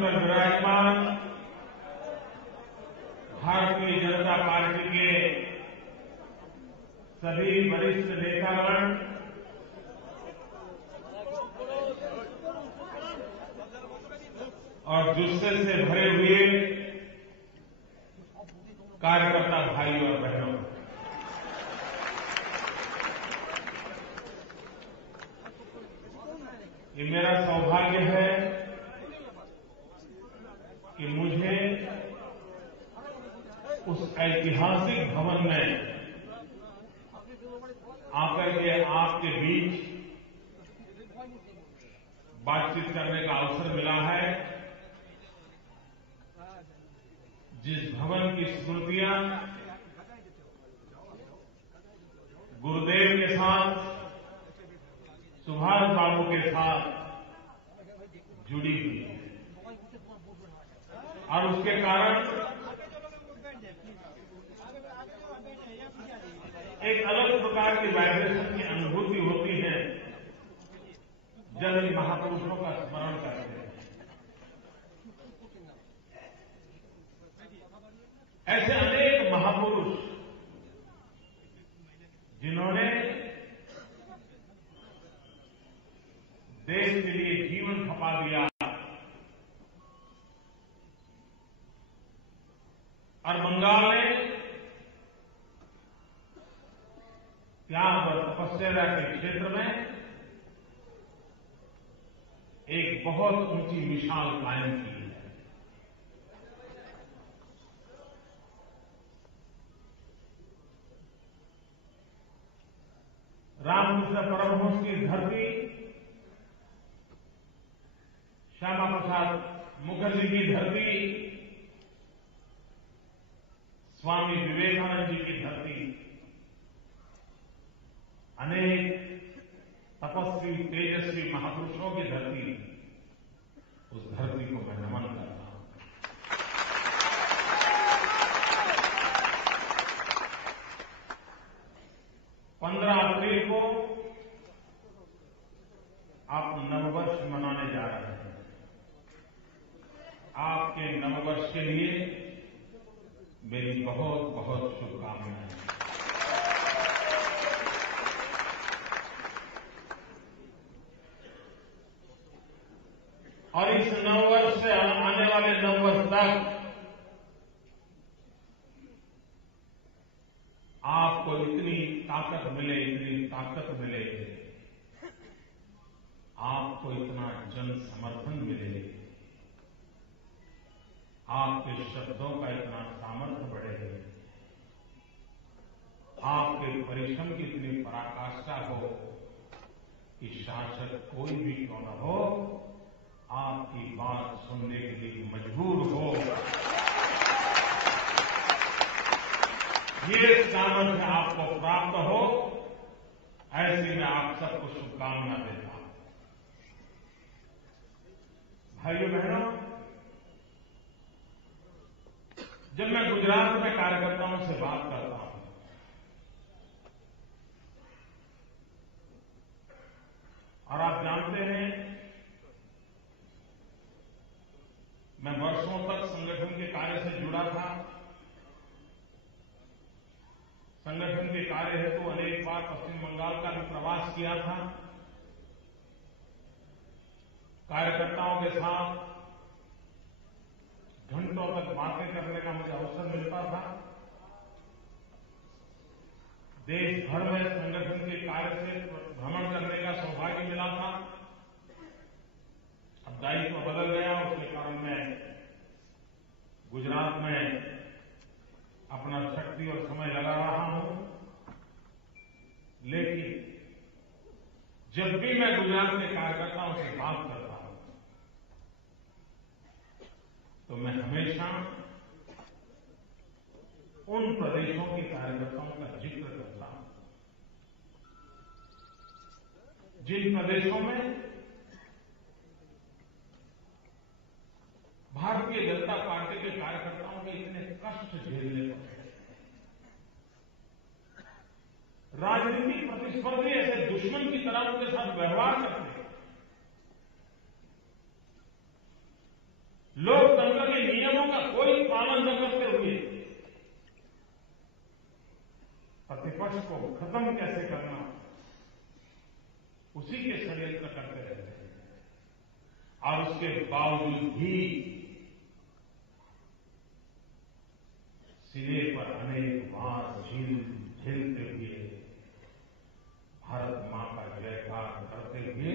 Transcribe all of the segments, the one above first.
पर विराजमान भारतीय जनता पार्टी के सभी वरिष्ठ नेतागण, और जुस्से से भरे हुए कार्यकर्ता भाई और बहनों, ये मेरा सौभाग्य है कि मुझे उस ऐतिहासिक भवन में आकर के आपके बीच बातचीत करने का अवसर मिला है, जिस भवन की स्मृतियां गुरुदेव के साथ, सुभाष बाबू के साथ जुड़ी हुई है, और उसके कारण एक अलग प्रकार की वाइब्रेशन की अनुभूति होती है जब इन महापुरुषों का स्मरण करते हैं। ऐसे अनेक महापुरुष जिन्होंने देश के लिए जीवन खपा दिया और बंगाल में त्याग और तपस्या के क्षेत्र में एक बहुत ऊंची मिसाल कायम की है। रामकृष्ण परमहंस की धरती, श्यामा प्रसाद मुखर्जी की धरती, स्वामी विवेकानंद जी की धरती, अनेक तपस्वी तेजस्वी महापुरुषों की धरती, उस धरती को मैं नमन करता हूं। 15 अप्रैल को आप नववर्ष मनाने जा रहे हैं। आपके नववर्ष के लिए मेरी बहुत बहुत शुभकामनाएं। और इस नववर्ष से आने वाले नववर्ष तक आपको इतनी ताकत मिले, आपको इतना जन समर्थन मिले, आपके शब्दों का इतना सामर्थ्य बढ़े, आपके परिश्रम की इतनी पराकाष्ठा हो कि शासक कोई भी क्यों न हो, आपकी बात सुनने के लिए मजबूर हो। ये सामर्थ्य आपको प्राप्त हो, ऐसे में आप सबको शुभकामना देता हूं। भाइयों बहनों, जब मैं गुजरात में कार्यकर्ताओं से बात करता हूं, और आप जानते हैं मैं वर्षों तक संगठन के कार्य से जुड़ा था। संगठन के कार्य हेतु अनेक बार पश्चिम बंगाल का भी प्रवास किया था। कार्यकर्ताओं के साथ घंटों तक बातें करने का मुझे अवसर मिलता था। देश भर में संगठन के कार्य से भ्रमण करने का सौभाग्य मिला था। अब दायित्व बदल गया, उसके कारण मैं गुजरात में अपना शक्ति और समय लगा रहा हूं। लेकिन जब भी मैं गुजरात के कार्यकर्ताओं से बात करता हूं, तो मैं हमेशा उन प्रदेशों के कार्यकर्ताओं का जिक्र करता हूं जिन प्रदेशों में भारतीय जनता पार्टी के कार्यकर्ताओं के इतने कष्ट झेलने पड़ते हैं। राजनीतिक प्रतिस्पर्धी ऐसे दुश्मन की तरह उनके साथ व्यवहार करते हैं। विपक्ष को खत्म कैसे करना, उसी के षड्यंत्र करते रहते हैं। और उसके बावजूद भी सिरे पर अनेक बार झेलते हुए भारत मां का जयकार करते हुए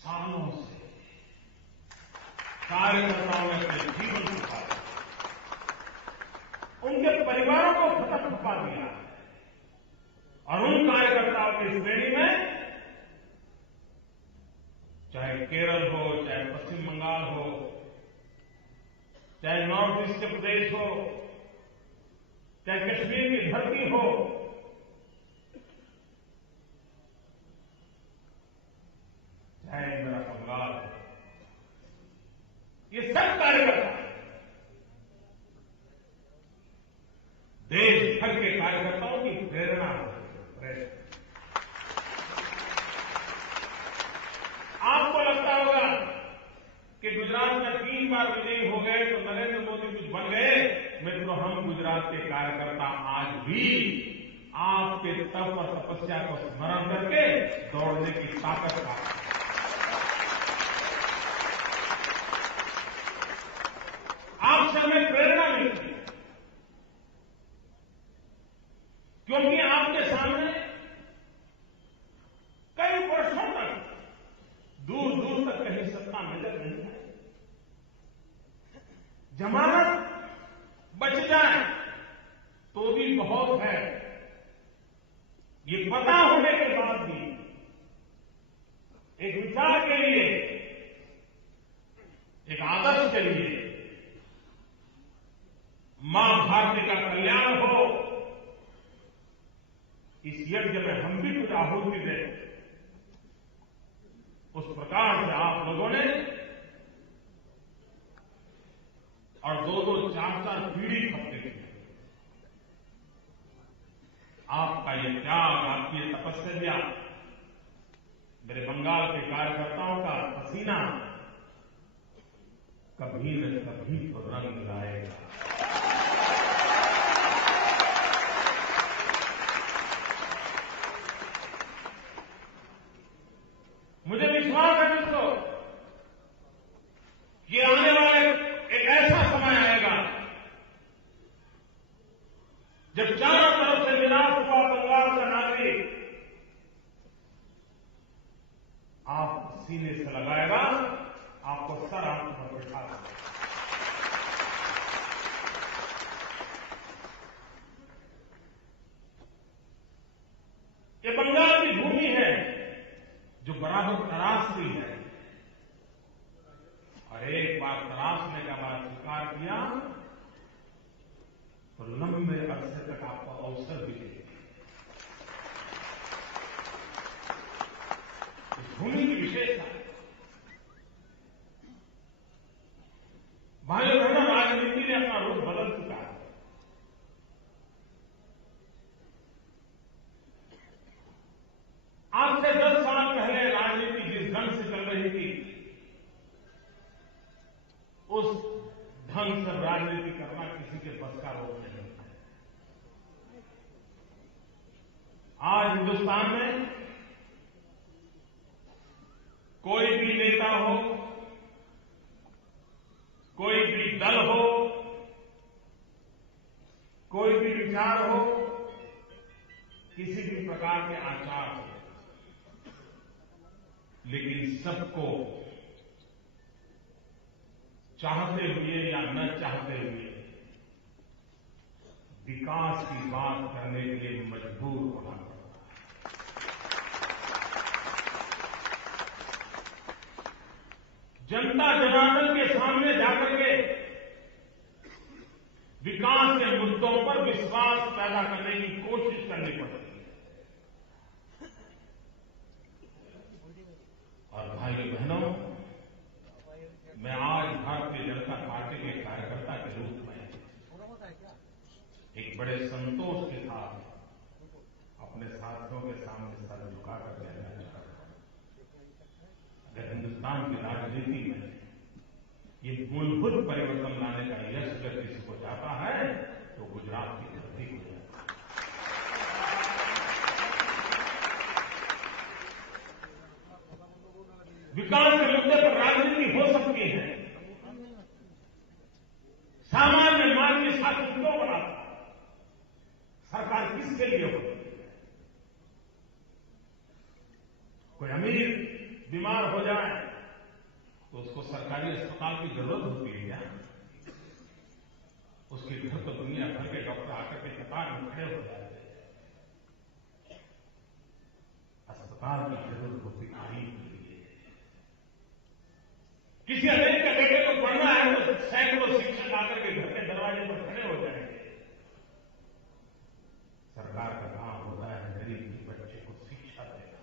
सालों से कार्यकर्ताओं ने अपने जीवन दिखाया, उनके परिवारों को खत्म छुपा दिया। और उन कार्यकर्ताओं की श्रेणी में चाहे केरल हो, चाहे पश्चिम बंगाल हो, चाहे नॉर्थ ईस्ट के प्रदेश हो, चाहे कश्मीर की धरती हो, चाहे मेरा बंगाल हो, ये सब कार्यकर्ता देश भर के कार्यकर्ताओं की प्रेरणा है। आपको लगता होगा कि गुजरात में 3 बार विजयी हो गए तो नरेंद्र मोदी कुछ बन गए। मित्रों, हम गुजरात के कार्यकर्ता आज भी आपके तप और तपस्या को स्मरण करके दौड़ने की ताकत का, आपसे हमें प्रेरणा मिलती है, क्योंकि आपके सामने कई वर्षों तक दूर दूर तक कहीं सत्ता नजर नहीं है। जमानत बच जाए तो भी बहुत है, ये पता होने के बाद भी एक विचार के लिए, एक आदर्श के लिए, मां भारती का कल्याण हो, इस यज्ञ में हम भी कुछ आहुति दें। उस प्रकार से आप लोगों ने और 2-2, 4-4 पीढ़ी खपते थे, आपका ये त्याग, आपकी ये तपस्या, मेरे बंगाल के कार्यकर्ताओं का पसीना कभी न कभी तो रंग लाएगा। मुझे विश्वास है मित्रों कि आने वाले एक ऐसा समय आएगा जब चारों तरफ से निराश हुआ बंगाल का नागरिक आप सीने से लगाएगा, आपको सर आंख पर बैठा देगा। ये बंगाल की भूमि है जो बराबर तरासती है, और एक बार तरासने का बाद स्वीकार किया तो लंबे अरसे तक आपको अवसर भी देगी। इस भूमि की विशेषता, भाइयों बहनों, राजनीति ने अपना रूप बदल चुका है। आज से 10 साल पहले राजनीति जिस ढंग से चल रही थी, उस ढंग से राजनीति करना किसी के बस का रोग नहीं है। आज हिंदुस्तान में कोई भी नेता हो, कोई भी दल हो, कोई भी विचार हो, किसी भी प्रकार के आचार हो, लेकिन सबको चाहते हुए या न चाहते हुए विकास की बात करने के लिए मजबूर होना पड़ता है। जनता जनार्दन के सामने जाकर के विकास के मुद्दों पर विश्वास पैदा करने की कोशिश करनी पड़ती है। और भाइयों बहनों, मैं आज भारतीय जनता पार्टी के कार्यकर्ता के रूप में एक बड़े संतोष के साथ अपने साथियों के सामने सर झुकाकर कहना चाहता हूं, अगर हिंदुस्तान की राजनीति में ये मूलभूत परिवर्तन लाने का यश अगर किसी को जाता है तो गुजरात की धरती को जाता है। विकास के मुद्दे पर राजनीति हो सकती है, सामान्य मानवीय शासन क्यों बनाता? सरकार किसके लिए होती है? कोई अमीर बीमार हो जाए तो उसको सरकारी अस्पताल की जरूरत होती है क्या? उसके घर तो दुनिया भर के डॉक्टर आकर के कतार में खड़े हो जाते हैं। अस्पताल की जरूरत होती गरीब के लिए। किसी अमीर के बेटे को पढ़ना है तो सैकड़ों शिक्षक आकर के घर के दरवाजे पर खड़े हो जाएंगे। सरकार का काम होता है गरीब के बच्चे को शिक्षा देना।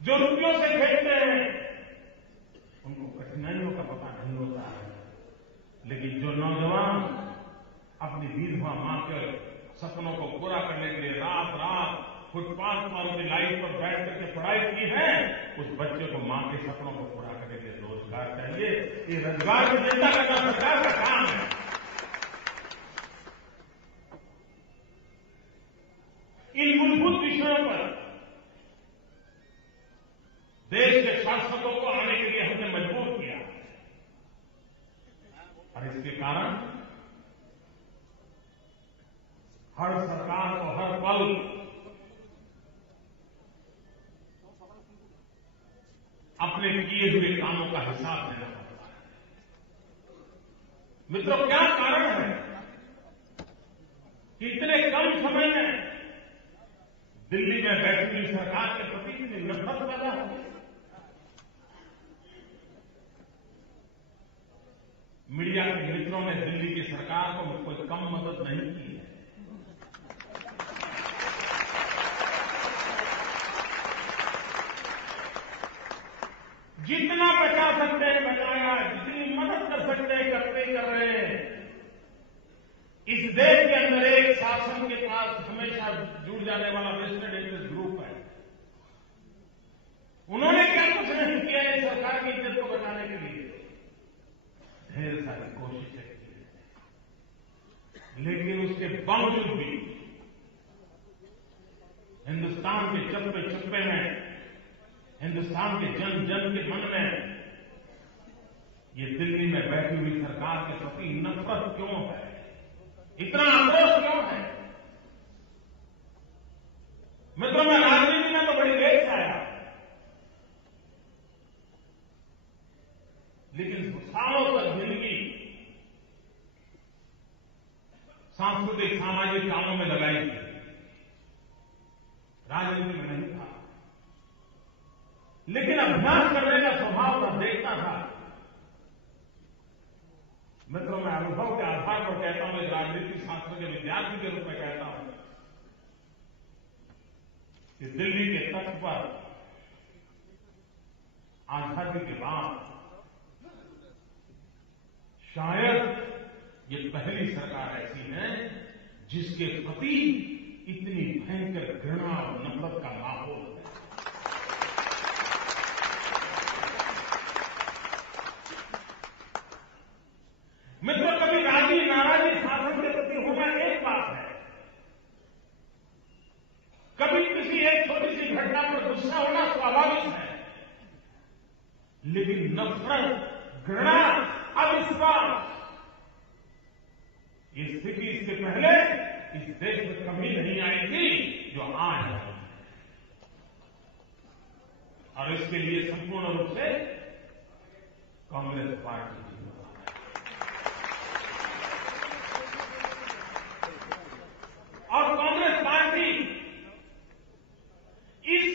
जो रुपयों से खेलते हैं उनको कठिनाइयों का पता नहीं होता है, लेकिन जो नौजवान अपनी विधवा मां के सपनों को पूरा करने के लिए रात रात फुटपाथ पर अपनी लाइफ पर बैठ करके पढ़ाई की है, उस बच्चे को मां के सपनों को पूरा करने के लिए रोजगार चाहिए। ये रोजगार की चिंता करना सरकार का काम है। इन मूलभूत विषयों पर देश के शासकों को आने के लिए हमने मजबूर किया और इसके कारण हर सरकार को हर पल अपने किए हुए कामों का हिसाब देना पड़ता है। मित्रों, क्या कारण है कि इतने कम समय में दिल्ली में बैठी हुई सरकार के प्रति कितनी नफरत पैदा हो गई? मीडिया के मित्रों ने दिल्ली की सरकार को कोई कम मदद नहीं की है। जितना बचा सकते हैं बचाया, जितनी मदद कर सकते हैं करते कर रहे हैं। इस देश के अंदर एक शासन के पास हमेशा जुड़ जाने वाला वेस्टेड इंटरेस्ट ग्रुप है। उन्होंने क्या कुछ नहीं किया है सरकार की इज्जत को बचाने के लिए? ढेर सारी कोशिशें की, लेकिन उसके बावजूद भी हिंदुस्तान के चप्पे चप्पे में, हिंदुस्तान के जन जन के मन में ये दिल्ली में बैठी हुई सरकार के प्रति नफरत क्यों है? इतना आक्रोश क्यों है? मित्रों, मैं राजनीति में तो बड़ी देर से आया, लेकिन सालों तक जिंदगी सांस्कृतिक सामाजिक कामों में लगाई थी, राजनीति में नहीं था। लेकिन अभ्यास करने का स्वभाव था, देखता था। मित्रों, मैं अनुभव के आधार पर कहता हूं, एक राजनीतिक शास्त्र के विद्यार्थी के रूप में कहता हूं कि दिल्ली के तट पर आजादी के बाद शायद ये पहली सरकार ऐसी है जिसके प्रति इतनी भयंकर घृणा और नफरत का माहौल है। मित्रों, कभी राजी नाराजी शासन के प्रति होना एक बात है, कभी किसी एक छोटी सी घटना पर गुस्सा होना स्वाभाविक है, लेकिन नफरत, घृणा, अविश्वास, ये स्थिति इसके पहले इस देश में कभी नहीं आई थी जो आज है। और इसके लिए संपूर्ण रूप से कांग्रेस पार्टी और कांग्रेस पार्टी इस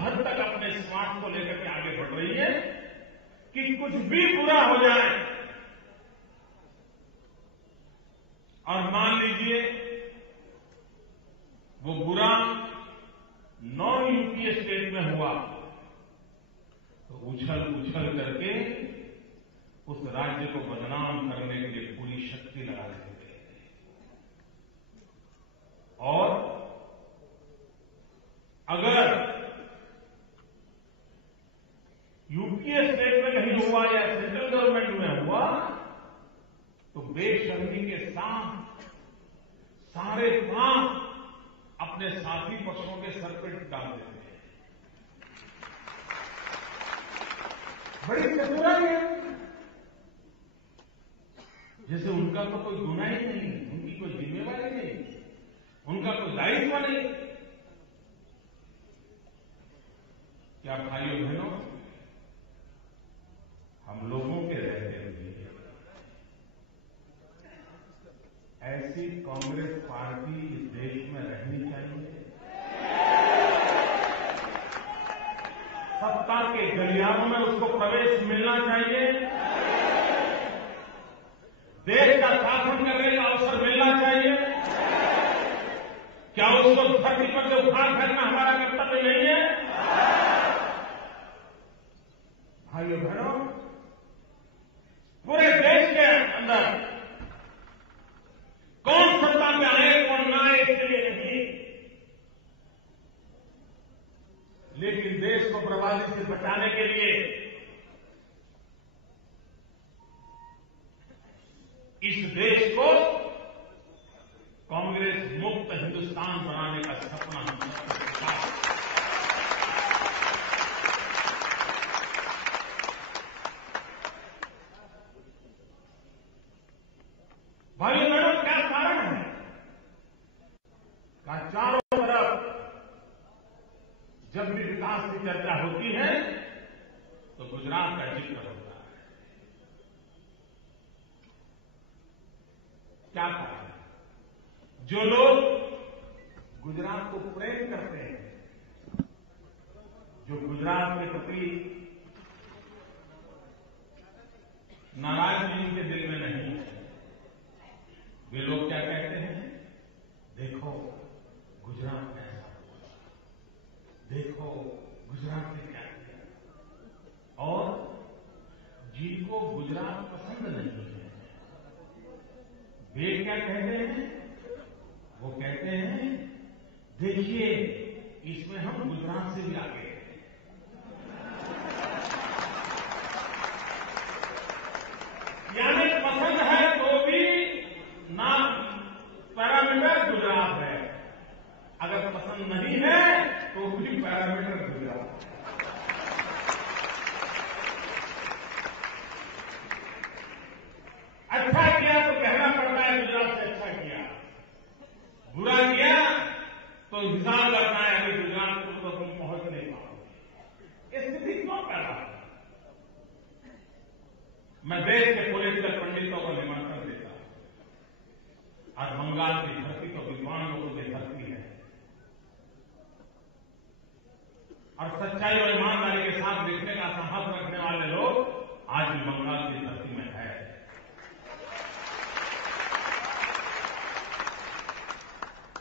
हद तक अपने स्वार्थ को लेकर के आगे बढ़ रही है कि कुछ भी बुरा हो जाए और मान लीजिए वो बुरा नॉन यूपीए स्टेट में हुआ तो उछल उछल करके उस राज्य को बदनाम करने के लिए पूरी शक्ति लगा देते थे। और अगर यूपीए स्टेट में नहीं हुआ या सेंट्रल गवर्नमेंट में हुआ तो बेशक बेशर्मी के साथ सारे काम अपने साथी पक्षों के सर पर डाल देते हैं। बड़ी चतुराई है, जैसे उनका तो कोई गुनाह ही नहीं, उनकी कोई जिम्मेवारी नहीं, उनका कोई दायित्व नहीं। क्या भाइयों बहनों, हम लोगों के रहते हुए ऐसी कांग्रेस पार्टी इस देश में रहनी चाहिए? सत्ता के गलियारों में उसको प्रवेश मिलना चाहिए, देश का शासन करने का अवसर मिलना चाहिए। क्या उसको धरती पर से उखाड़ फेंकना हमारा कर्तव्य नहीं है? भाइयों बहनों, पूरे देश के अंदर कौन सत्ता में आए कौन ना आए इसके लिए नहीं, लेकिन देश को बर्बादी से बचाने के लिए इस देश को कांग्रेस मुक्त हिंदुस्तान बनाने का सपना हम सबका है। भाइयों बहनों, क्या कारण है का चारों तरफ जब भी विकास की चर्चा होती है तो गुजरात का जिक्र होता है। क्या कारण है? जो लोग गुजरात को प्रेम करते हैं, जो गुजरात के प्रति नाराजगी उनके दिल में नहीं है, वे लोग क्या कहते हैं? देखो गुजरात में ऐसा हुआ, देखो गुजरात ने क्या किया। और जिनको गुजरात पसंद नहीं है, वे क्या कहते हैं? वो कहते हैं देखिए इसमें हम गुजरात से भी आगे हैं। यानी पसंद है तो भी ना पैरामीटर गुजरात है, अगर पसंद नहीं है तो भी पैरामीटर गुजरात है। अच्छा किया तो कहना पड़ता है गुजरात से अच्छा किया, बुरा किया तो हिसाब लगना है अभी गुजरात को तो तुम पहुंच नहीं पाओगे। ये स्थिति क्यों पैदा है? मैं देश के पॉलिटिकल पंडितों को निमंत्रण देता हूं। आज बंगाल की धरती तो विद्वान लोगों की धरती है और सच्चाई और ईमानदारी के साथ लिखने का साहस रखने वाले लोग आज भी बंगाल की धरती में है।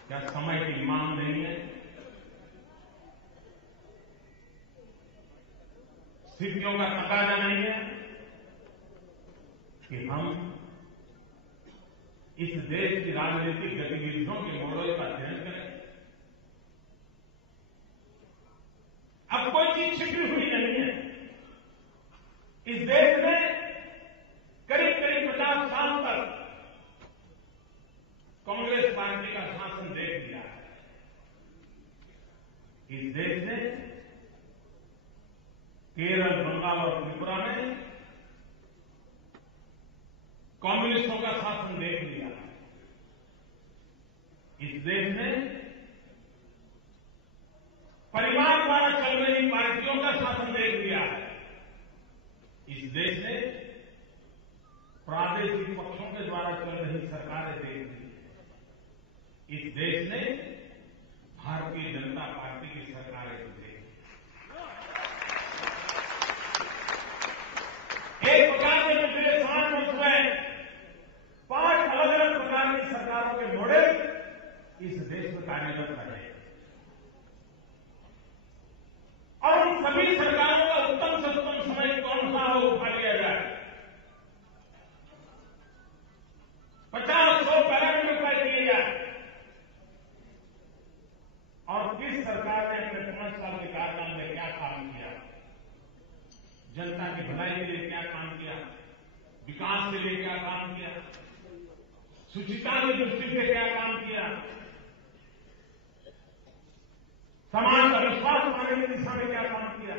क्या समय की मांग नहीं है? स्थितियों का तकाजा नहीं है कि हम इस देश की राजनीतिक गतिविधियों के मॉडल का अध्ययन करें? अब कोई चीज छिपी हुई नहीं है। इस देश में करीब करीब 50 साल तक कांग्रेस पार्टी का शासन देख लिया है। इस देश ने केरल, बंगाल और त्रिपुरा में कम्युनिस्टों का शासन देख लिया है। इस देश ने परिवार द्वारा चल रही पार्टियों का शासन देख लिया है। इस देश ने प्रादेशिक पक्षों के द्वारा चल रही सरकारें देख ली है। इस देश ने भारतीय जनता पार्टी की सरकारें देख ली। एक प्रकार से पिछले 60 वर्ष में 5 अलग अलग प्रकार की सरकारों के मॉडल इस देश में कार्यरत रहे और उन सभी सरकारों का उत्तम से उत्तम समय कौन सा हो उठा लिया जाए। 50-100 पैरामीटर तय किए जाए और किस सरकार ने अपने 5 साल के कार्यकाल में क्या काम किया, जनता की भलाई के लिए क्या काम किया, विकास के लिए क्या काम किया, शुचिता की दृष्टि से क्या काम किया, समाज का विश्वास बनाने की दिशा में क्या काम किया,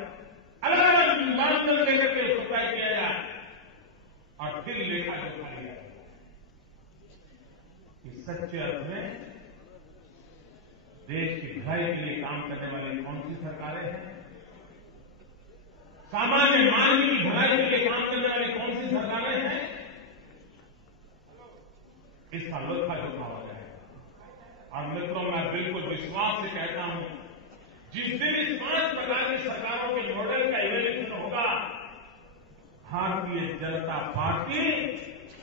अलग अलग मानदंड लेकर के उसको तय किया जाए और फिर लेखा जोखा लिया जाए। इस सच्चे अर्थ में देश की भलाई के लिए काम करने वाली कौन सी सरकारें हैं, सामान्य मानव की भलाई के लिए काम करने वाली कौन सी सरकारें हैं, इसका लेखा जोखा हो जाएगा। और मित्रों, मैं बिल्कुल विश्वास से कहता हूं, जिस दिन इस 5 प्रकार की सरकारों के मॉडल का इवैल्यूएशन होगा, भारतीय जनता पार्टी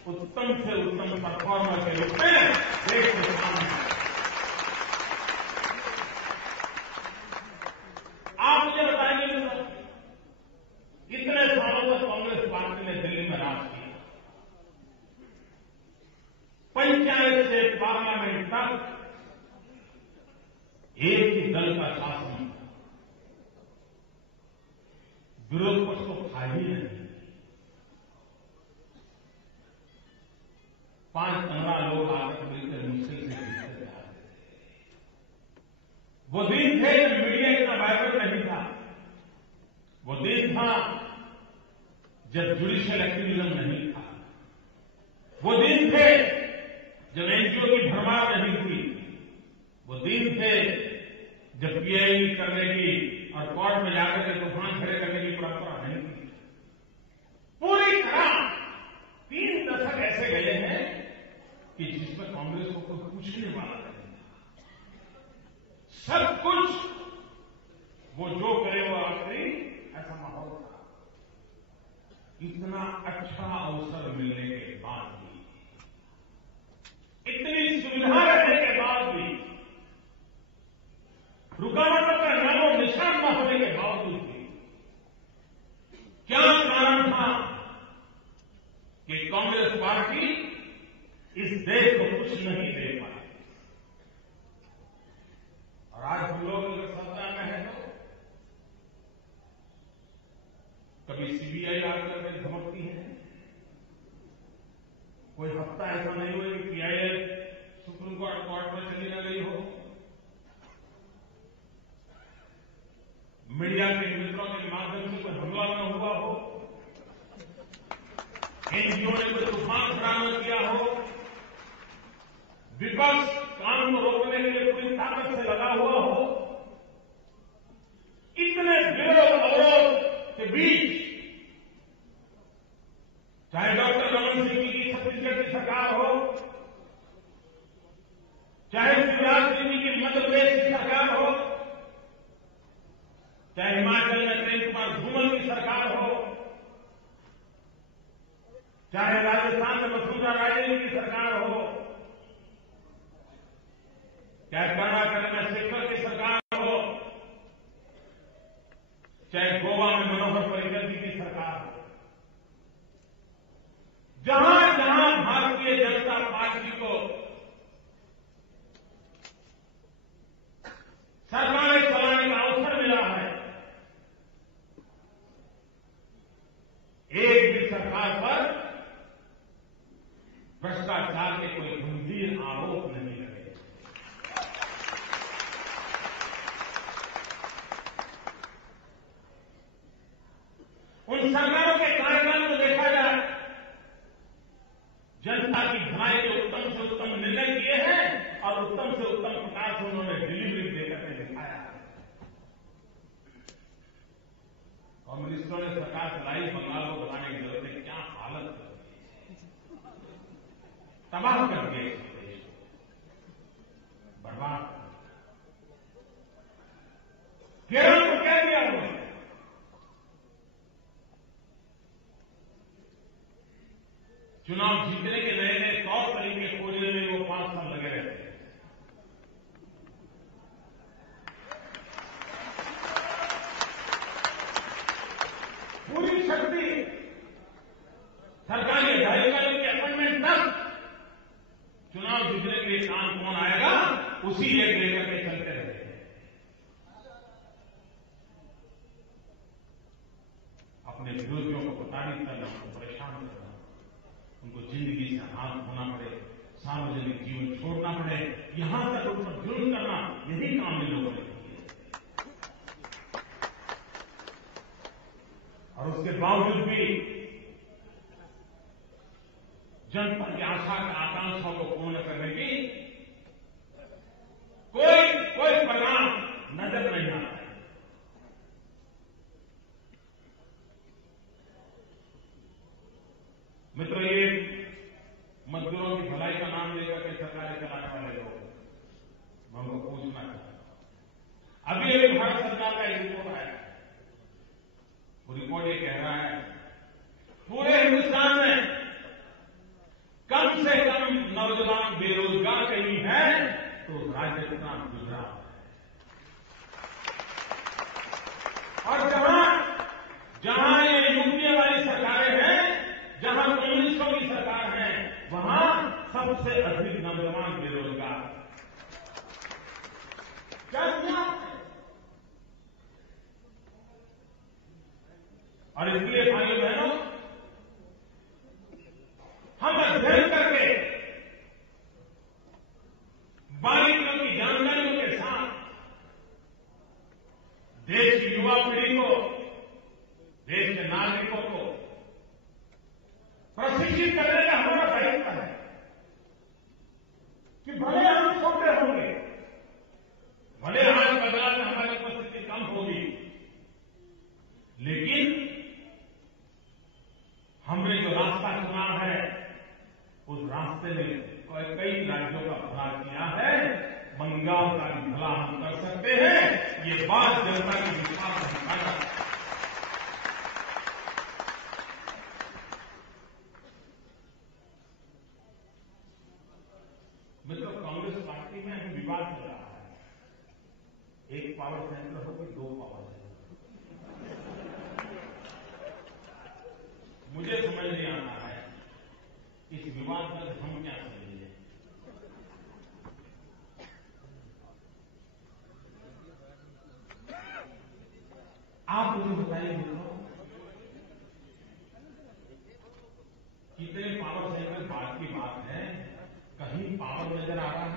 उत्तम से उत्तम परफॉर्मर के रूप में देश के सामने। आप मुझे बताइए, इतने सालों तक कांग्रेस पार्टी ने दिल्ली में राज किया, पंचायत से पार्लियामेंट तक एक ही दल का शासन, विरोध पक्ष को था ही नहीं। 5-15 लोग आकर मिलकर मुश्किल से जीतते जा रहे थे। वो दिन थे जब मीडिया इतना वायरल नहीं था, वो दिन था जब जुडिशियल एक्टिविज्म नहीं था, वो दिन थे जब एनजीओ की भरमार नहीं थी, वो दिन थे जब पीआई करने की और कोर्ट में जाकर के तूफान खड़े करने की परंपरा नहीं थी। पूरी तरह 3 दशक ऐसे गए हैं कि जिसमें कांग्रेस को कोई पूछने वाला नहीं था। सब कुछ वो जो करे वो आखिरी, ऐसा माहौल था। इतना अच्छा अवसर मिलने के बाद भी, इतनी सुविधा रहने के बाद भी, रुकावटों का नामो निशान न होने के बावजूद भी, क्या कारण था कि कांग्रेस पार्टी इस देश को कुछ नहीं दे पाई। और आज हम लोग अगर सत्ता में है तो कभी सीबीआई आकर के धमकती है, कोई हफ्ता ऐसा नहीं हुआ कि पीआईएल सुप्रीम कोर्ट में चली न गई हो, मीडिया के मित्रों के माध्यम से कोई हमला न हुआ हो, एनजीओ ने कोई तूफान खड़ा न किया हो, विपक्ष कानून को रोकने के लिए पूरी ताकत से लगा हुआ हो। इतने विरोध अवरोध के बीच चाहे डॉक्टर रमन सिंह की छत्तीसगढ़ की सरकार हो, चाहे शिवराज सिंह की मध्य प्रदेश की सरकार हो, चाहे हिमाचल में प्रेम कुमार धूमल की सरकार हो, चाहे राजस्थान में वसुंधरा राजे की सरकार हो, चाहे कर्नाटक में शेखर की सरकार हो, चाहे गोवा में मनोहर पर्रिकर जी की सरकार हो, जहां जहां भारतीय जनता पार्टी को सरकारें चलाने का अवसर मिला है, एक भी सरकार पर भ्रष्टाचार के कोई गंभीर आरोप नहीं लगे। उन सरकारों के कार्यकाल को देखा जाए, जनता की भलाई के उत्तम से उत्तम निर्णय किए हैं और उत्तम से उत्तम प्रकार से उन्होंने डिलीवरी देकर के दिखाया है। कम्युनिस्टों ने सरकार चलाई, बंगाल को बनाने की जरूरत है, क्या हालत कर दी, तबाह कर दिए, देश को बर्बाद कर दिया। केरल को क्या दिया उन्होंने? चुनाव जीतने के नए नए तौर तरीके खोजने में वो 5 साल लगे रहते हैं। पूरी शक्ति सरकारी अधिकारियों के अपॉइंटमेंट तक चुनाव जीतने के लिए काम कौन आएगा, उसी एक लेकर के चलते रहे। अपने विरोधियों को प्रताड़ित करना, उनको परेशान करना, उनको जिंदगी से हाथ धोना पड़े, सामने सार्वजनिक जीवन छोड़ना पड़े, यहां तक उन पर जुल्म करना, यही काम इन लोगों ने किया। और उसके बावजूद भी जनता की आशा आकांक्षा को पूर्ण करने की कोई परिणाम नजर नहीं आता है। मित्रों, ये मजदूरों की भलाई का नाम लेकर के सरकारें चलाने वाले लोग हमको पूछना चाहिए। अभी भारत सरकार का एक रिपोर्ट आया है। वो रिपोर्ट ये कह रहा है पूरे हिंदुस्तान में कम से कम नौजवान बेरोजगार कहीं है तो राज्य का नाम गुजरात है। और जहां ये यूपीए वाली सरकारें हैं, जहां कम्युनिस्टों की सरकार है, वहां सबसे अधिक नौजवान बेरोजगार। क्या किया? और इसलिए भाइयों बहनों, हम अध्ययन करके बारीकियों की जानकारियों के साथ देश की युवा पीढ़ी को, देश के नागरिकों को प्रशिक्षित करने का हमारा दायित्व है कि भले हम छोटे होंगे, भले आज बाजार में हमारी उपस्थिति कम होगी, लेकिन हमने जो रास्ता चुना है उस रास्ते में कई राज्यों का भला किया है। बंगाल का भी भला हम कर सकते हैं। ये बात जनता की विश्वास दिखाना। मित्रों, कांग्रेस पार्टी में अभी विवाद चल रहा है। एक पावर सेंटर हो कि दो पावर सेंटर, मुझे समझ नहीं आता है इस विवाद में हम क्या समझे। आप मुझे बताइए मित्रों, कितने पावर सेंटर बात की बात है, कहीं पावर नजर आ रहा है?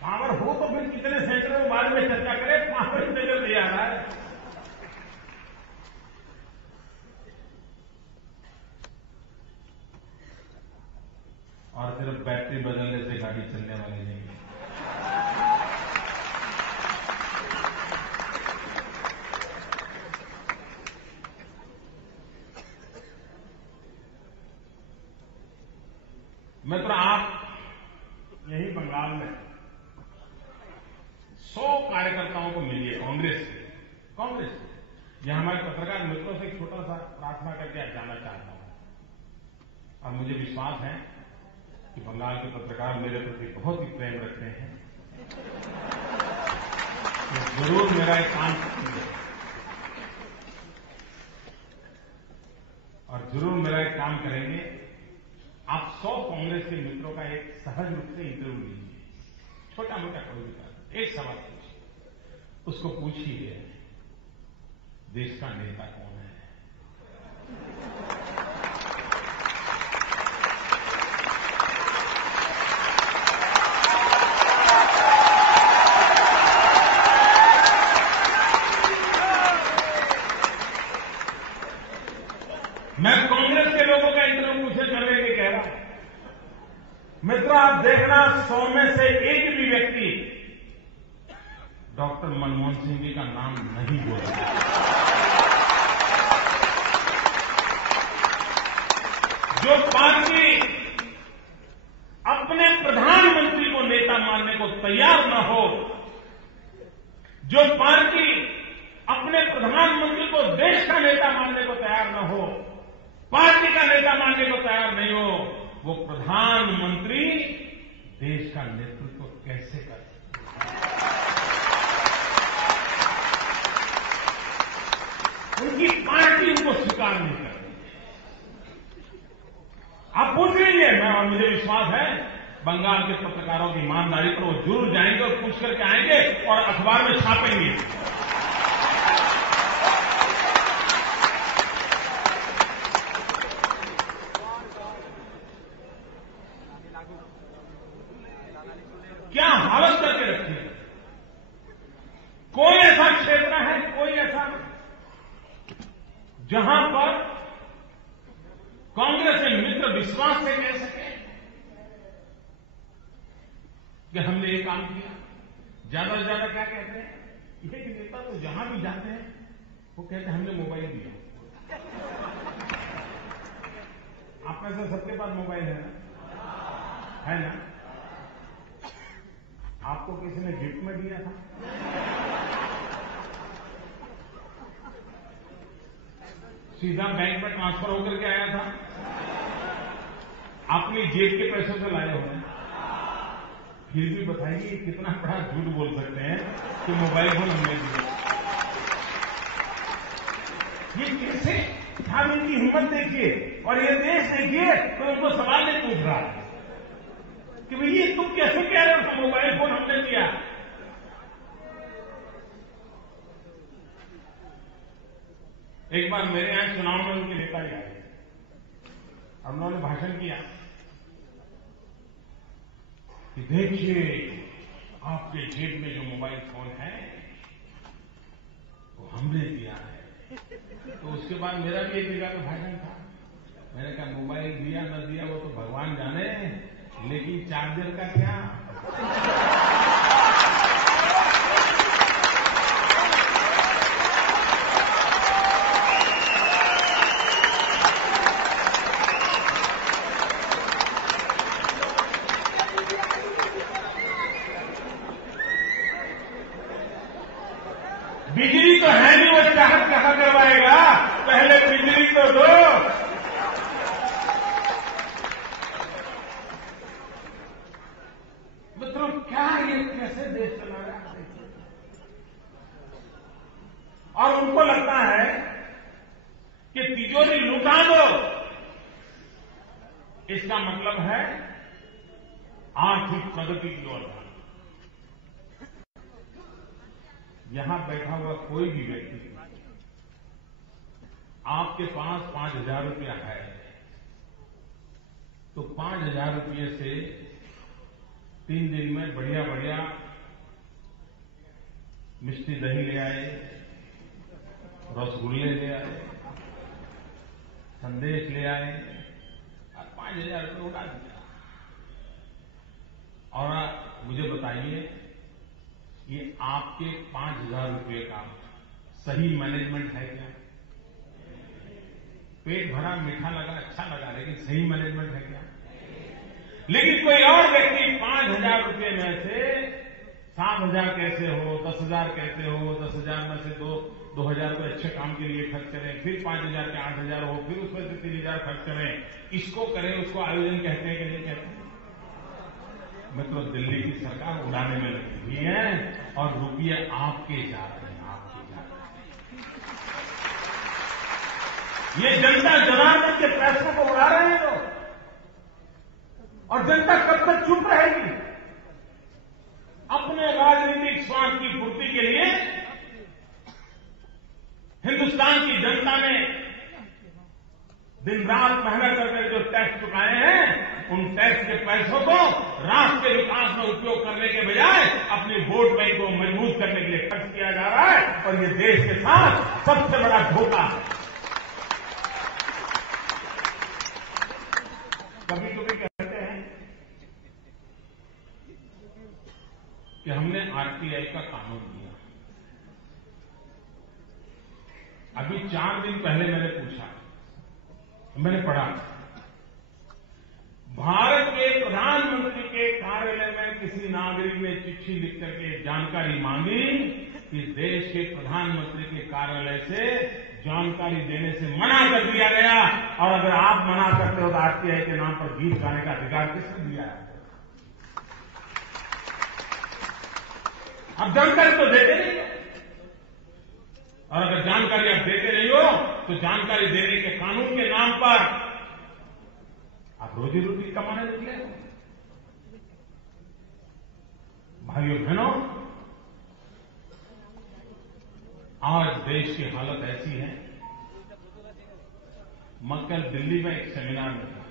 पावर हो तो फिर कितने सेंटर में बाद में चर्चा करें, पावर नजर नहीं आ रहा है। और सिर्फ बैटरी बदलने से गाड़ी चलने वाली नहीं है। मित्र, आप यही बंगाल में 100 कार्यकर्ताओं को मिलिए कांग्रेस से। यह हमारे पत्रकार मित्रों से एक छोटा सा प्रार्थना करके जाना चाहता हूं। और मुझे विश्वास है कि बंगाल के पत्रकार मेरे प्रति बहुत ही प्रेम रखते हैं, तो जरूर मेरा एक काम करेंगे और जरूर मेरा एक काम करेंगे। आप 100 कांग्रेस के मित्रों का एक सहज रूप से इंटरव्यू लीजिए, छोटा मोटा कोई भी काम, एक सवाल पूछिए, उसको पूछिए देश का नेता कौन है। मैं कांग्रेस के लोगों का इंटरव्यू मुझे करने के कह रहा हूं। मित्रों, आप देखना 100 में से एक भी व्यक्ति डॉक्टर मनमोहन सिंह जी का नाम नहीं बोला। जो पार्टी अपने प्रधानमंत्री को नेता मानने को तैयार न हो, जो पार्टी अपने प्रधानमंत्री को देश का नेता मानने को तैयार न हो, पार्टी का नेता मानने को तैयार नहीं हो, वो प्रधानमंत्री देश का नेतृत्व कैसे कर सकते हैं? उनकी पार्टी उनको स्वीकार नहीं करती। आप पूछ लीजिए, मैं मुझे विश्वास है बंगाल के पत्रकारों की ईमानदारी पर वो जरूर जाएंगे और पूछ करके आएंगे और अखबार में छापेंगे। विश्वास से कह सके कि हमने ये काम किया। ज्यादा से ज्यादा क्या कहते हैं, ये कि नेता तो जहां भी जाते हैं वो कहते हैं हमने मोबाइल दिया। आप में से सबके पास मोबाइल है ना? आपको किसी ने गिफ्ट में दिया था? सीधा बैंक में ट्रांसफर होकर के आया था? अपनी जेब के पैसों से लाए हुए हैं? फिर भी बताइए कितना बड़ा झूठ बोल सकते हैं कि मोबाइल फोन हमने दिया। ये कैसे हम इनकी हिम्मत देखिए, और ये देश देखिए तो उनको सवाल नहीं पूछ रहा है कि भैया तुम कैसे कह रहे हो मोबाइल फोन हमने दिया। एक बार मेरे यहां चुनाव में उनके नेता ही आए और उन्होंने भाषण किया कि देखिए आपके जेब में जो मोबाइल फोन है वो हमने दिया है। तो उसके बाद मेरा भी एक जगह पे भाषण था। मैंने कहा मोबाइल दिया न दिया वो तो भगवान जाने, लेकिन चार्जर का क्या। बिजली तो है नहीं, वो चाहत कहां करवाएगा, पहले बिजली तो दो। मतलब क्या ये कैसे देश चला रहा है। और उनको लगता है कि तिजोरी लुटा दो, इसका मतलब है आर्थिक प्रगति की ओर। यहां बैठा हुआ कोई भी व्यक्ति आपके पास 5,000 रुपया है तो 5,000 रुपये से 3 दिन में बढ़िया बढ़िया मिष्टी दही ले आए, रसगुल्ले ले आए, संदेश ले आए और 5,000 रुपये उड़ा दिया। और मुझे बताइए ये आपके 5,000 रुपये का सही मैनेजमेंट है क्या? पेट भरा, मीठा लगा, अच्छा लगा, लेकिन सही मैनेजमेंट है क्या? लेकिन कोई और व्यक्ति 5,000 रुपये में से 7,000 कैसे हो, 10,000 कैसे हो, 10,000 में से 2,000 को अच्छे काम के लिए खर्च करें, फिर 5,000 के 8,000 हो, फिर उसमें से 3,000 खर्च करें, इसको करें, उसको आयोजन कहते हैं कि नहीं कहते हैं? मतलब दिल्ली की सरकार उड़ाने में लगी हुई है और रुपये आपके जा रहे हैं, आपके जा रहे हैं। ये जनता जनार्दन के पैसों को उड़ा रहे हैं लोग, और जनता कब तक चुप रहेगी? अपने राजनीतिक स्वार्थ की पूर्ति के लिए हिंदुस्तान की जनता ने दिन रात मेहनत करके जो टैक्स चुकाए हैं, उन टैक्स के पैसों को राष्ट्र के विकास में उपयोग करने के बजाय अपनी वोट बैंक को मजबूत करने के लिए खर्च किया जा रहा है। और ये देश के साथ सबसे बड़ा धोखा है। कभी कभी कहते हैं कि हमने आरटीआई का कानून दिया। अभी 4 दिन पहले मैंने पूछा, मैंने पढ़ा, भारत के प्रधानमंत्री के कार्यालय में किसी नागरिक ने चिट्ठी लिख करके जानकारी मांगी कि देश के प्रधानमंत्री के कार्यालय से जानकारी देने से मना कर दिया गया, और अगर आप मना करते हो तो आरटीआई के नाम पर गीत गाने का अधिकार किसने दिया है? अब जानकारी तो देते नहीं हो, और अगर जानकारी आप देते नहीं हो तो जानकारी देने के कानून के नाम पर आप रोजी रोटी कमाने निकले हो। भाइयों बहनों, आज देश की हालत ऐसी है। मैं कल दिल्ली में एक सेमिनार में था,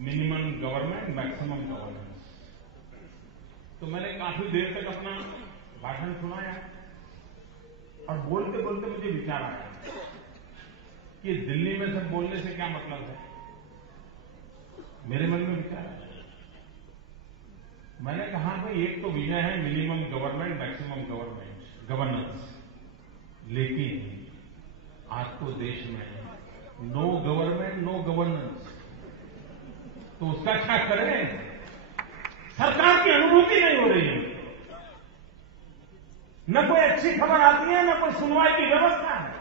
मिनिमम गवर्नमेंट मैक्सिमम गवर्नेंस। तो मैंने काफी देर तक अपना भाषण सुनाया और बोलते बोलते मुझे विचार आया कि दिल्ली में सब बोलने से क्या मतलब है। मेरे मन में विचार है, मैंने कहा भाई एक तो विजय है मिनिमम गवर्नमेंट मैक्सिमम गवर्नेंस, लेकिन आज तो देश में नो गवर्नमेंट नो गवर्नेंस, तो उसका क्या करें। सरकार की अनुभूति नहीं हो रही है, न कोई अच्छी खबर आती है, न कोई सुनवाई की व्यवस्था है।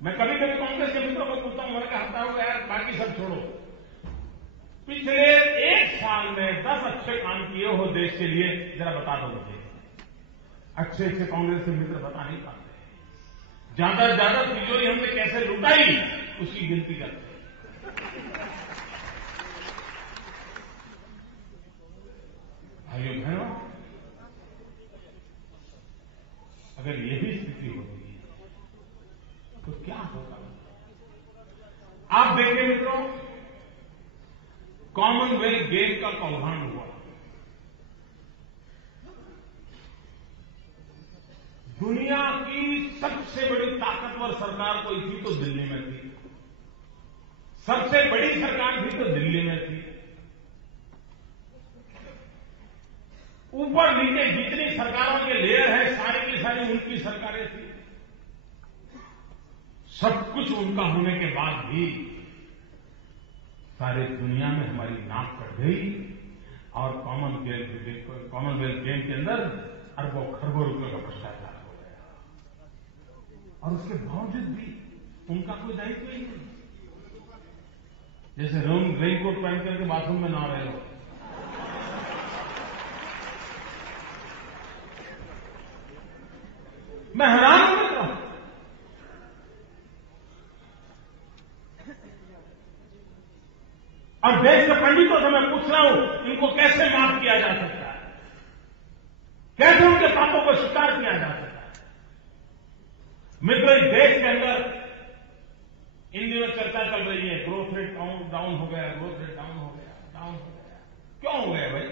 मैं कभी कभी कांग्रेस के मित्रों को पूछता हूं, मैंने कहा हफ्ता हो गया यार, बाकी सब छोड़ो, पिछले एक साल में 10 अच्छे काम किए हो देश के लिए, जरा बता दो मुझे। अच्छे अच्छे कांग्रेस के मित्र बता नहीं पाते। ज्यादा से ज्यादा तिजोरी हमने कैसे लुटाई उसकी गिनती करते। भाइयों बहनों, अगर यही स्थिति होती है तो क्या होगा। आप देखिए मित्रों, कॉमनवेल्थ गेम का कौभांड हुआ। दुनिया की सबसे बड़ी ताकतवर सरकार कोई थी तो दिल्ली में थी, सबसे बड़ी सरकार थी तो दिल्ली में थी। ऊपर नीचे जितनी सरकारों के लेयर है सारी की सारी उनकी सरकारें थी। सब कुछ उनका होने के बाद भी सारी दुनिया में हमारी नाक कट गई और कॉमनवेल्थ गेम के अंदर अरबों खरबों रुपयों का भ्रष्टाचार हो गया। और उसके बावजूद भी उनका कोई दायित्व ही नहीं। जैसे रेनकोट पहन करके बाथरूम में नहा रहे हो, मैं हैरान हो रहा हूं। और देश के पंडितों से मैं पूछ रहा हूं, इनको कैसे माफ किया जा सकता है, कैसे उनके पापों को स्वीकार किया जा सकता है। मित्र, इस देश के अंदर इन दिनों चर्चा चल रही है, ग्रोथ रेट डाउन हो गया, ग्रोथ रेट डाउन हो गया। क्यों हो गया भाई।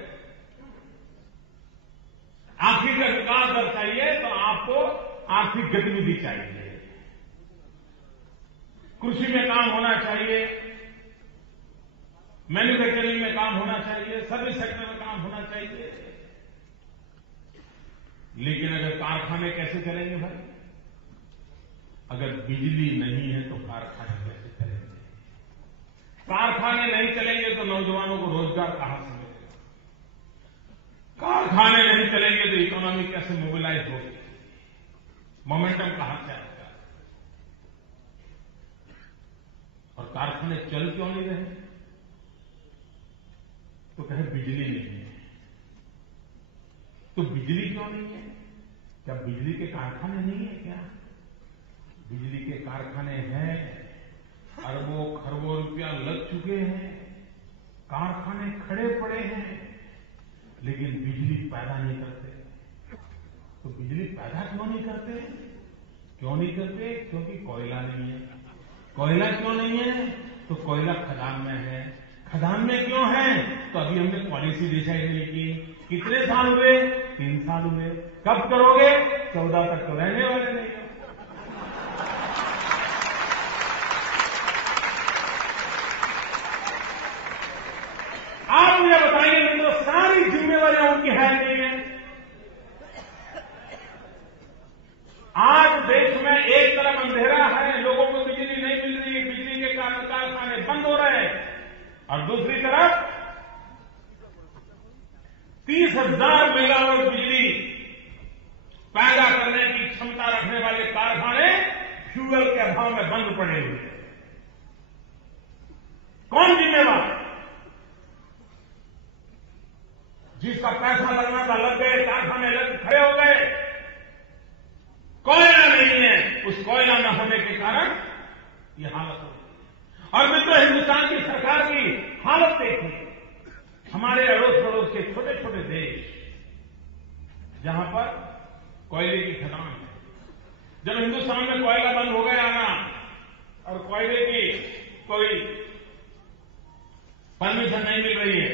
आर्थिक का विकास दर चाहिए तो आपको आर्थिक गतिविधि चाहिए, कृषि में काम होना चाहिए, मैन्युफैक्चरिंग में काम होना चाहिए, सर्विस सेक्टर में काम होना चाहिए। लेकिन अगर कारखाने कैसे चलेंगे भाई। अगर बिजली नहीं है तो कारखाने कैसे चलेंगे। कारखाने नहीं चलेंगे तो नौजवानों को रोजगार कहां से मिलेगा। कारखाने नहीं चलेंगे तो इकोनॉमी कैसे मोबिलाइज होगी, मोमेंटम कहां से आएगा। और कारखाने चल क्यों नहीं रहे, तो कहे बिजली नहीं है। तो बिजली क्यों नहीं है, क्या बिजली के कारखाने नहीं है क्या। बिजली के कारखाने हैं, अरबों खरबों रुपया लग चुके हैं, कारखाने खड़े पड़े हैं, लेकिन बिजली पैदा नहीं करते। तो बिजली पैदा क्यों नहीं करते, क्योंकि कोयला नहीं है। कोयला क्यों नहीं है, तो कोयला खदान में है। खदान में क्यों है, तो अभी हमने पॉलिसी डिसाइड नहीं की। कितने साल हुए, 3 साल हुए। कब करोगे, 14 तक तो रहने वाले नहीं हो। आप मुझे बताइए मित्रों, सारी जिम्मेवारियां उनकी है नहीं है। आज देश में एक तरफ अंधेरा है, लोगों को बिजली नहीं मिल रही है, बिजली के कारण कारखाने बंद हो रहे हैं, और दूसरी तरफ 30,000 मेगावाट बिजली पैदा करने की क्षमता रखने वाले कारखाने फ्यूल के अभाव में बंद पड़े हुए हैं। कौन जिम्मेवार। जिसका पैसा लगना था लग गए, कारखाने खड़े हो गए। कोयला नहीं है, उस कोयला न होने के कारण यह हालत हो गई। और मित्रों, हिंदुस्तान की सरकार की हालत देखिए। हमारे अड़ोस पड़ोस के छोटे छोटे देश जहां पर कोयले की खदान है, जब हिंदुस्तान में कोयला बंद हो गया ना और कोयले की कोई परमिशन नहीं मिल रही है,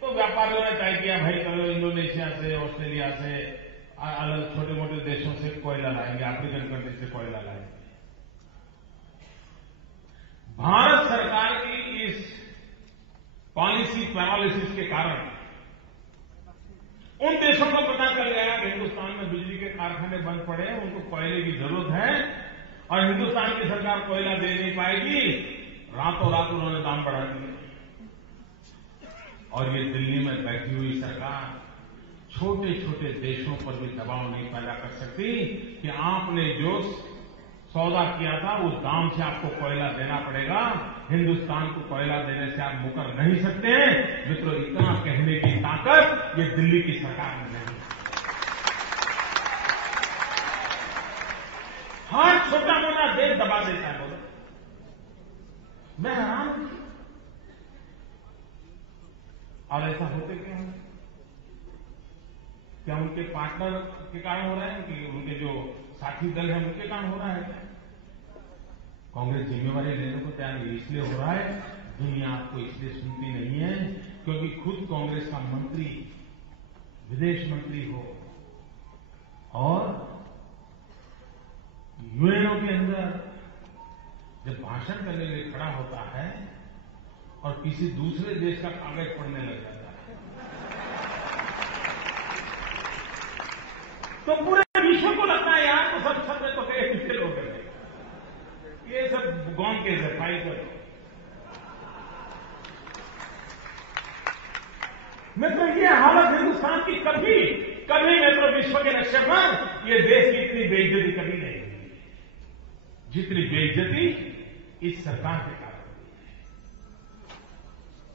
तो व्यापारियों ने तय किया भाई चलो इंडोनेशिया से, ऑस्ट्रेलिया से, अलग छोटे मोटे देशों से कोयला लाएंगे, अफ्रीकन कंट्री से कोयला लाएंगे। भारत सरकार की इस पॉलिसी पैरालिसिस के कारण उन देशों को पता चल गया कि हिंदुस्तान में बिजली के कारखाने बंद पड़े हैं, उनको कोयले की जरूरत है और हिंदुस्तान की सरकार कोयला दे नहीं पाएगी। रातों रात उन्होंने दाम बढ़ा दिए और ये दिल्ली में बैठी हुई सरकार छोटे छोटे देशों पर भी दबाव नहीं पैदा कर सकती कि आपने जो सौदा किया था उस दाम से आपको कोयला देना पड़ेगा, हिंदुस्तान को कोयला देने से आप मुकर नहीं सकते हैं। मित्रों, इतना कहने की ताकत ये दिल्ली की सरकार में नहीं है। हर छोटा मोटा देश दबा देता है। बोले मैं हैरान हूं और ऐसा होते क्यों है? क्या उनके पार्टनर के कारण हो रहा है कि उनके जो साथी दल है उनके कारण हो रहा है? कांग्रेस जिम्मेवारी लेने को तैयार नहीं, इसलिए हो रहा है। दुनिया आपको इसलिए सुनती नहीं है क्योंकि खुद कांग्रेस का मंत्री विदेश मंत्री हो और यूएनओ के अंदर जब भाषण करने के लिए खड़ा होता है और किसी दूसरे देश का कागज पढ़ने लग जाता है तो पूरे विश्व को लगता है यार तो सब सब तो कई पिछले लोग हैं, ये सब गौन के सफाई करो। मित्रों, ये हालत हिंदुस्तान की कभी कभी मित्रों विश्व के नक्शे पर ये देश की इतनी बेइज्जती कभी नहीं हुई जितनी बेइज्जती इस सरकार के कारण हुई है।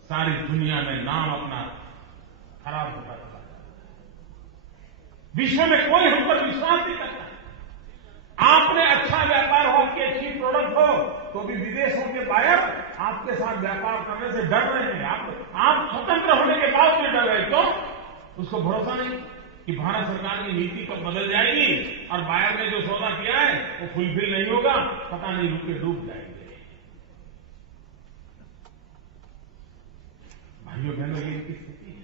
सारी दुनिया में नाम अपना खराब होता था। विश्व में कोई हम पर विश्वास नहीं करता। आपने अच्छा व्यापार हो, आपकी अच्छी प्रोडक्ट हो, तो भी विदेशों के बायर आपके साथ व्यापार करने से डर रहे हैं। आप स्वतंत्र होने के बाद भी डर रहे, तो उसको भरोसा नहीं कि भारत सरकार की नीति कब बदल जाएगी और बायर ने जो सौदा किया है वो फुलफिल नहीं होगा, पता नहीं रुक के डूब जाएंगे। भाइयों बहनों, ये इनकी स्थिति है।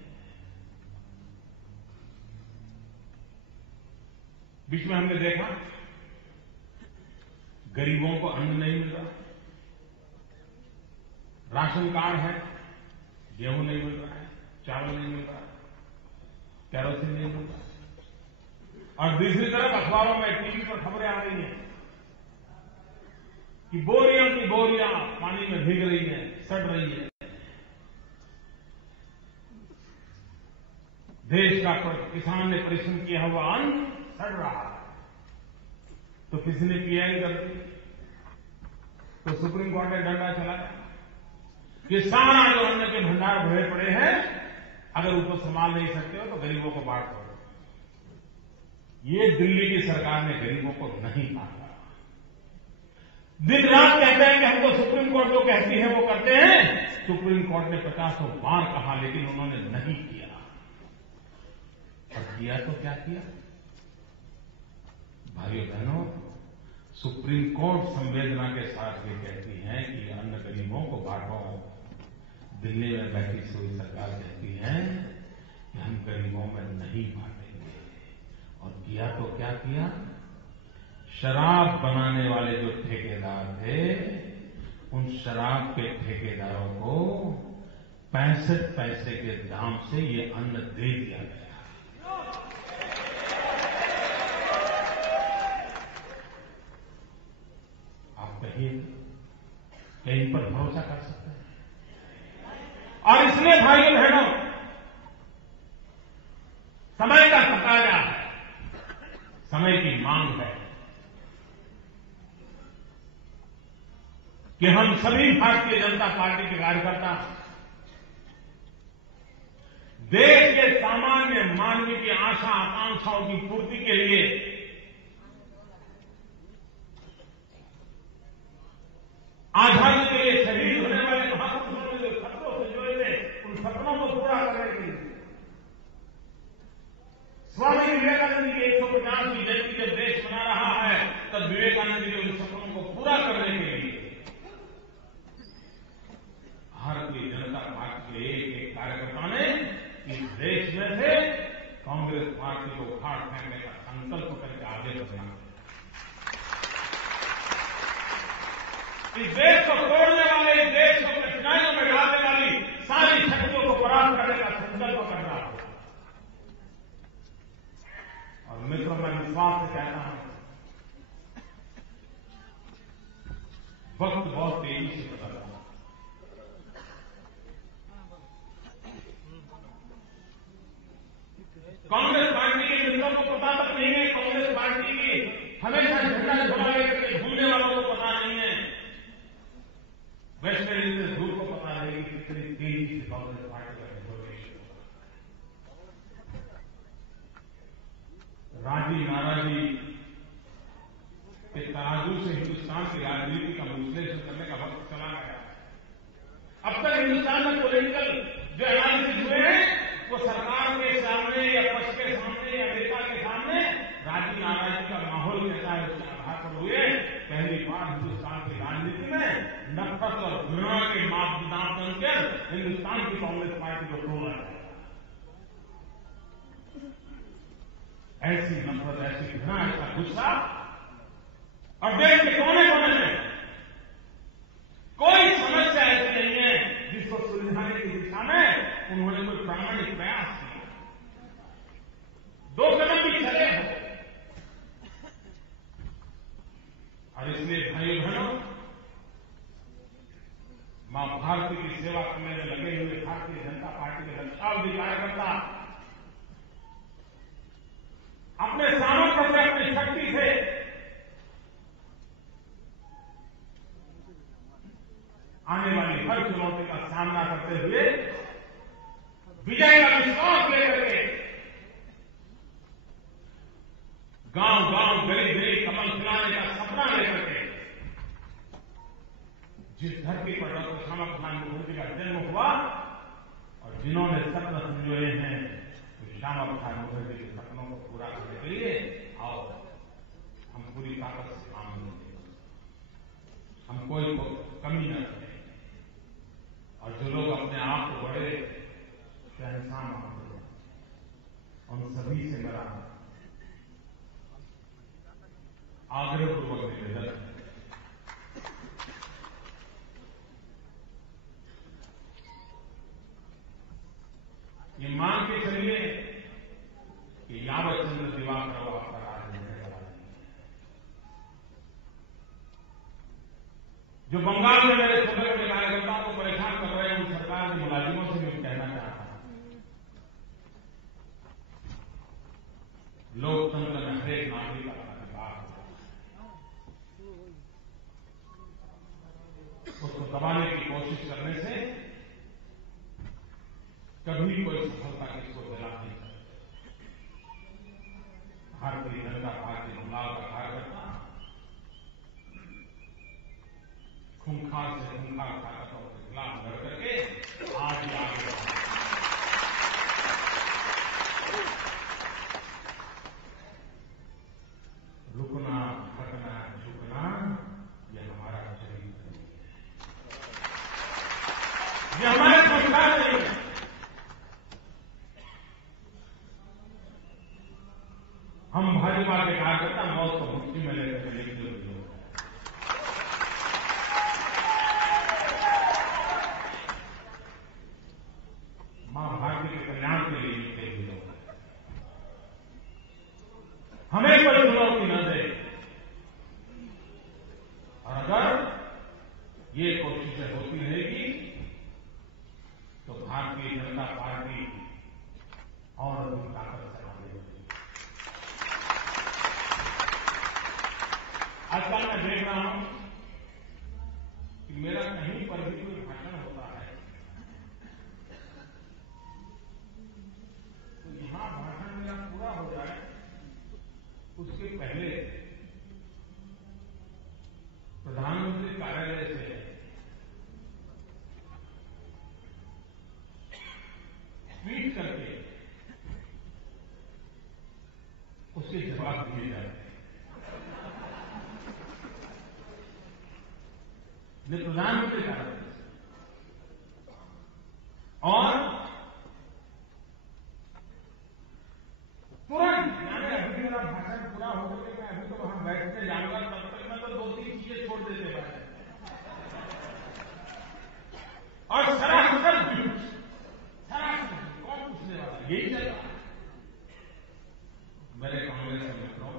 बीच में हमने देखा गरीबों को अन्न नहीं मिल रहा, राशन कार्ड है, गेहूं नहीं मिल रहा है, चावल नहीं मिल रहा है, केरोसिन नहीं मिल रहा। और दूसरी तरफ अखबारों में टीवी पर खबरें आ रही हैं कि बोरियों की बोरियां पानी में भीग रही हैं, सड़ रही है। देश का किसान ने परिश्रम किया हुआ अन्न सड़ रहा है, तो किसी ने पीआई कर दी, तो सुप्रीम कोर्ट ने डंडा चलाया कि सारा जो अन्न के भंडार भरे पड़े हैं, अगर उसको संभाल नहीं सकते हो तो गरीबों को बांट दो। ये दिल्ली की सरकार ने गरीबों को नहीं बांटा। दिन रात कहते हैं कि हमको सुप्रीम कोर्ट जो कहती है वो करते हैं। सुप्रीम कोर्ट ने 50 बार कहा, लेकिन उन्होंने नहीं किया। और किया तो क्या किया? भाइयों बहनों, सुप्रीम कोर्ट संवेदना के साथ ये कहती है कि अन्न गरीबों को बांटो। दिल्ली में बैठी हुई सरकार कहती है कि हम गरीबों में नहीं बांटेंगे। और किया तो क्या किया? शराब बनाने वाले जो ठेकेदार थे, उन शराब के ठेकेदारों को 65 पैसे के दाम से ये अन्न दे दिया गया। आप कहिए क्या इन पर भरोसा कर सकते हैं? और इसलिए भाइयों बहनों, समय का तकाजा है, समय की मांग है कि हम सभी भारतीय जनता पार्टी के कार्यकर्ता देश के सामान्य मानवीय की आशा आकांक्षाओं की पूर्ति के लिए आजादी के लिए शहीद होने वाले महापुरुषों ने जो सपनों से जुड़े थे, उन सपनों को पूरा करने के लिए स्वामी विवेकानंद की 150वीं जयंती जब देश मना रहा है, तब विवेकानंद जी के उन सपनों को पूरा करने के लिए भारतीय जनता पार्टी के एक कार्यकर्ता ने इस देश में से कांग्रेस पार्टी को उखाड़ फेंकने का संकल्प करके आगे बढ़ना। इस देश को तोड़ने विश्वास से कहता हूं, वक्त बहुत तेजी से बदल रहा है। कांग्रेस पार्टी के नेताओं को पता तक नहीं है, कांग्रेस पार्टी की हमेशा झंडा झोला लेकर के घूमने वालों को पता नहीं है, वेस्ट इंडीज ग्रुप को पता नहीं कि कितनी तेजी से कांग्रेस पार्टी का रिजोल्यूशन होगा। राजी नाराजी के तराजू से हिंदुस्तान की राजनीति का विश्लेषण करने का वक्त चला गया। अब तक हिंदुस्तान में पॉलिटिकल जो एनालिसिस हुए हैं वो सरकार के सामने या पक्ष के सामने या नेता के सामने राजी नाराजी का माहौल कैसा है उसके आधार पर हुए। पहली बार हिंदुस्तान की राजनीति में नफरत और घृणा के मापदंड बनकर हिंदुस्तान की कांग्रेस पार्टी को तोड़ा जाएगा। ऐसी नफरत, ऐसी घृणा, ऐसा गुस्सा, और देश के कोने कोने में कोई समस्या ऐसी नहीं है जिसको सुलझाने की दिशा में उन्होंने कोई प्रामाणिक प्रयास किया, 2 कदम भी चले हो। और इसलिए भाइयों बहनों, मां भारती की सेवा करने में लगे हुए भारतीय जनता पार्टी के लक्षावधि कार्यकर्ता अपने सामर्थ्य से, अपनी शक्ति से आने वाली हर चुनौती का सामना करते हुए विजय का विश्वास लेकर के गांव गांव, गली गली कमल खिलाने का सपना लेकर के जिस धरती पर डॉक्टर श्यामा प्रसाद मुखर्जी का जन्म हुआ और जिन्होंने सपना संजोए हैं, तो श्यामा प्रसाद मुखर्जी के सपनों को पूरा करने के लिए आओ हम पूरी ताकत से काम करेंगे, हम कोई कमी न करें। और जो लोग अपने आप को बड़े शहंशाह मानते हैं, उन सभी से मेरा आग्रहपूर्वक निवेदन है, ये मान के चलिए कि यावत चंद्र दिवाकर आपका राज रहने वाला नहीं। जो बंगाल में मेरे छोटे छोटे कार्यकर्ताओं को परेशान कर रहे हैं, उन सरकार के मुलाजिमों से भी कहना चाहता हूं, लोकतंत्र में हरेक नागरिक का अधिकार है, उसको दबाने की कोशिश करने से कभी कोई सफलता किसको दिला नहीं सकती। भारतीय जनता पार्टी बंगाल का कार्यकर्ता खूंखार से खूंखार ताकतों के खिलाफ लड़ करके आज ही आगे बढ़ा। रुकना, हटना, झुकना, यह हमारा चरित्र नहीं है, यह हमारे संस्कार नहीं है। हम भाजपा के कार्यकर्ता मौत को मुट्ठी में लेकर लिखते हुए मां भारती के कल्याण के लिए लिखते हुए हमें कोई चुनौती न दे। और अगर ये कोशिशें होती रहेगी तो भारतीय जनता पार्टी और अधिक ताकत से आगे बढ़ेगी। आजकल मैं देख रहा हूं कि मेरा कहीं पर भी कोई भाषण होता है तो यहां भाषण मेरा पूरा हो जाए उसके पहले प्रधानमंत्री कार्यालय से ट्वीट करके उसके जवाब दिए जाते हैं। प्रधानमंत्री कार्यालय और तुरंत, यानी अभी मेरा भाषण पूरा हो गया, मैं अभी तो वहां बैठने जाऊंगा, तब तक मैं तो 2-3 चीजें छोड़ देते हैं और सरासर झूठ, सरासर कौन पूछने वाला, यही चल रहा है। मेरे कांग्रेस के मित्रों,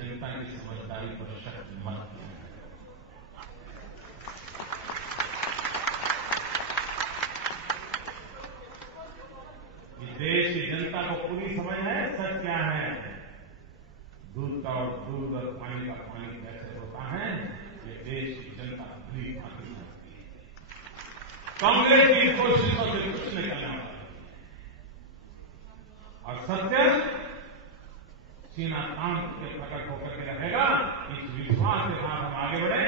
जनता की समझदारी पर शक मत किया। देश की जनता को पूरी समझ है सच क्या है, दूध का और दूध और पानी का पानी कैसे होता है, ये देश की जनता पूरी भांति जानती है। कांग्रेस की कोशिशों से कुछ निकलने वाला और सत्य सीना तान के प्रकट होकर के रहेगा। इस विश्वास के साथ हम आगे बढ़े।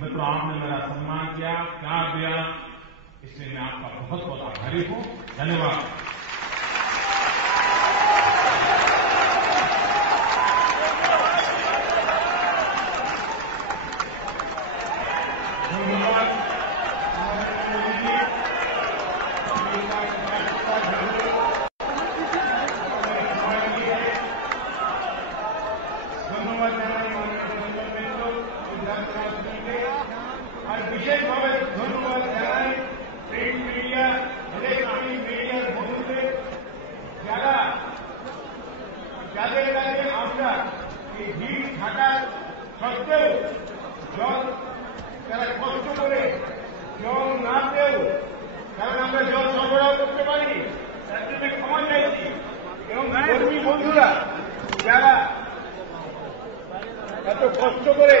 मित्रों, आपने मेरा सम्मान किया, प्यार दिया, इसलिए मैं आपका बहुत बहुत आभारी हूं। धन्यवाद। विशेषভাবে ধন্যবাদ জানাই প্রিন্ট মিডিয়া, ইলেকট্রনিক মিডিয়ার বন্ধুদের, যাদের কাছে আমরা এই ভিড় থাকা সত্ত্বেও যারা কষ্ট করে জল না পেয়েও, কারণ আমরা জল সরবরাহ করতে পারিনি, তার জন্য ক্ষমা চাইছি। এবং কর্মী বন্ধুরা যারা এত কষ্ট করে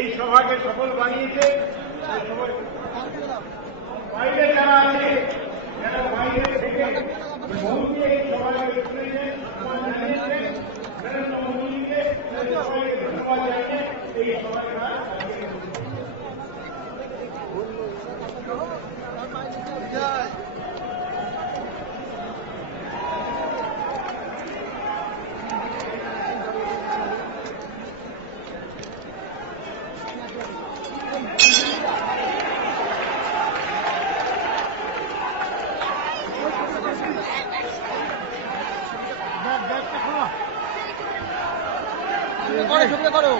এই সভাকে সফল বানিয়েছে, বাইরে যারা আছে, যারা বাইরে থেকে বহুকে এই সভাকে শুনেছেন, জানিয়েছেন, নরেন্দ্র মোদীকে সবাইকে ধন্যবাদ জানিয়ে এই সভাটা করো